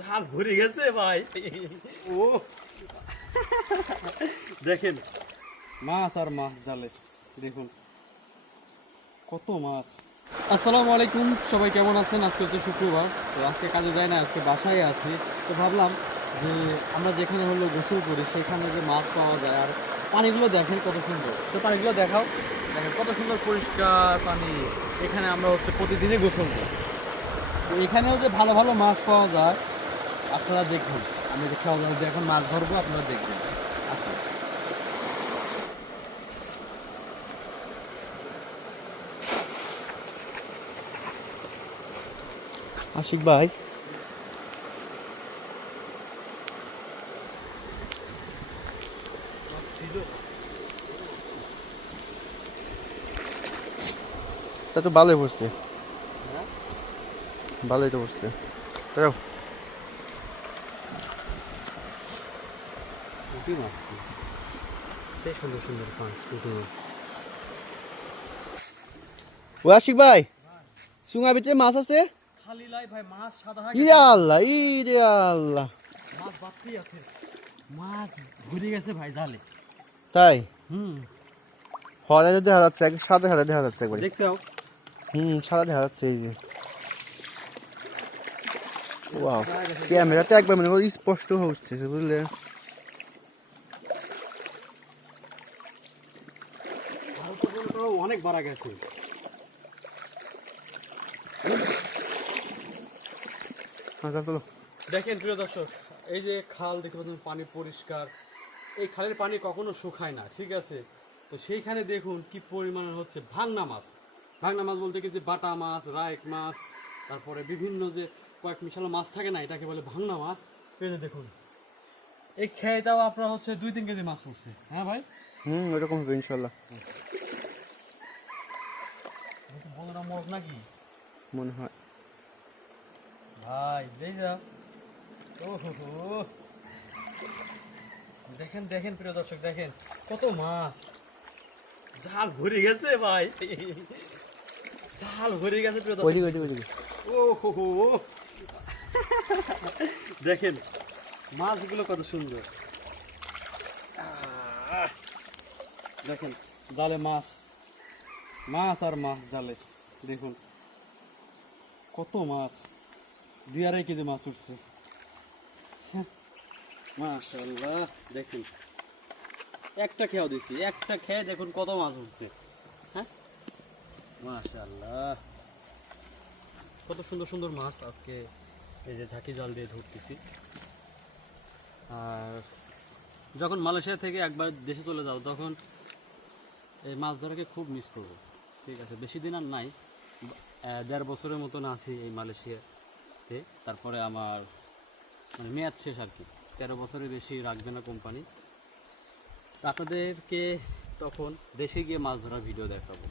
জাল ভরে গেছে ভাই। ও দেখেন মাছ আর মাছ জালে, দেখুন কত মাছ। আসসালামু আলাইকুম, সবাই কেমন আছেন? আজকে হচ্ছে শুক্রবার, তো আজকে কাজে যাই না, আজকে বাসায় আছি। তো ভাবলাম যে আমরা যেখানে হলো গোসল করি সেখানে যে মাছ পাওয়া যায়, আর পানিগুলো দেখেন কত সুন্দর। তো পানিগুলো দেখাও, দেখেন কত সুন্দর পরিষ্কার পানি। এখানে আমরা হচ্ছে প্রতিদিনই গোসল করি। তো এখানেও যে ভালো ভালো মাছ পাওয়া যায় আপনারা দেখুন। আমি যে এখন মাছ ধরবো, আপনারা দেখবেন। আচ্ছা, আশিক ভাই, তা তো ভালোই পড়ছে, ভালোই তো পড়ছে। দাঁড়াও, পুঁটি মাছ কি সেই সুন্দর সুন্দর মাছ, পুঁটি মাছ। ও আশিক ভাই, চুঙা ভিতরে মাছ আছে। খালি লাই ভাই, মাছ সাদা হয়ে ই গেছে। আল্লাহ, ই রে আল্লাহ, মাছ বাড়তেই আছে, মাছ ঘুরে গেছে ভাই জালে। তাই হুম, হরে দেখা যাচ্ছে, সাদা সাদা দেখা যাচ্ছে একবারে। দেখতে হবে। সাদা দেখা যাচ্ছে এই যে। ওয়াও, ক্যামেরাতে একবার মনে করি স্পষ্ট হচ্ছে, বুঝলে? অনেক বাড়া গেছে। আচ্ছা চলো। দেখেন প্রিয় দর্শক, এই যে খাল দেখতে পাচ্ছেন, পানি পরিষ্কার। এই খালের পানি কখনো শুকায় না, ঠিক আছে? তো সেইখানে দেখুন কি পরিমাণে হচ্ছে ভাঙনা মাছ। ভাঙনা মাছ বলতে কি, যে বাটা মাছ, রাইক মাছ, তারপরে বিভিন্ন যে কয়েক মিশালো মাছ থাকে না, এটাকে বলে ভাঙনা মাছ। এই যে দেখুন, এই খেয়েটাও আপনার হচ্ছে 2-3 কেজি মাছ পড়ছে। হ্যাঁ ভাই, ওইরকম হবে ইনশাল্লাহ, বন্ধুরা মরক নাকি মনে হয়। ভাই? দেখা দেখেন দেখেন প্রিয় দর্শক, দেখেন কত মাছ। জাল ভরে গেছে ভাই, জাল ভরে গেছে প্রিয় দর্শক। ও হো, দেখেন মাছগুলো কত সুন্দর। দেখেন জালে মাছ, মাছ আর মাছ জালে, দেখুন কত মাছ। 2-2.5 কেজি মাছ উঠছে, মাশাআল্লাহ। দেখুন একটা খেয়াও দিছি, একটা খেয়ে দেখুন কত মাছ উঠছে। হ্যাঁ, মাশাআল্লাহ, কত সুন্দর সুন্দর মাছ আজকে এই যে ঝাঁকি জাল দিয়ে ধরতেছি। আর যখন মালয়েশিয়া থেকে একবার দেশে চলে যাও, তখন এই মাছ ধরাকে খুব মিস করবো। ঠিক আছে, বেশি দিন আর নাই, 1.5 বছরের মতন আছি এই মালয়েশিয়াতে। তারপরে আমার মানে মেয়াদ শেষ আর কি, 13 বছরের বেশি রাখবে না কোম্পানি। আপনাদেরকে তখন দেশে গিয়ে মাছ ধরার ভিডিও দেখাবো,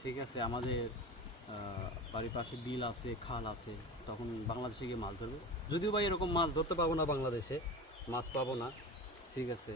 ঠিক আছে? আমাদের বাড়ির পাশে বিল আছে, খাল আছে, তখন বাংলাদেশে গিয়ে মাছ ধরবো। যদিও বা এরকম মাছ ধরতে পাবো না, বাংলাদেশে মাছ পাবো না, ঠিক আছে?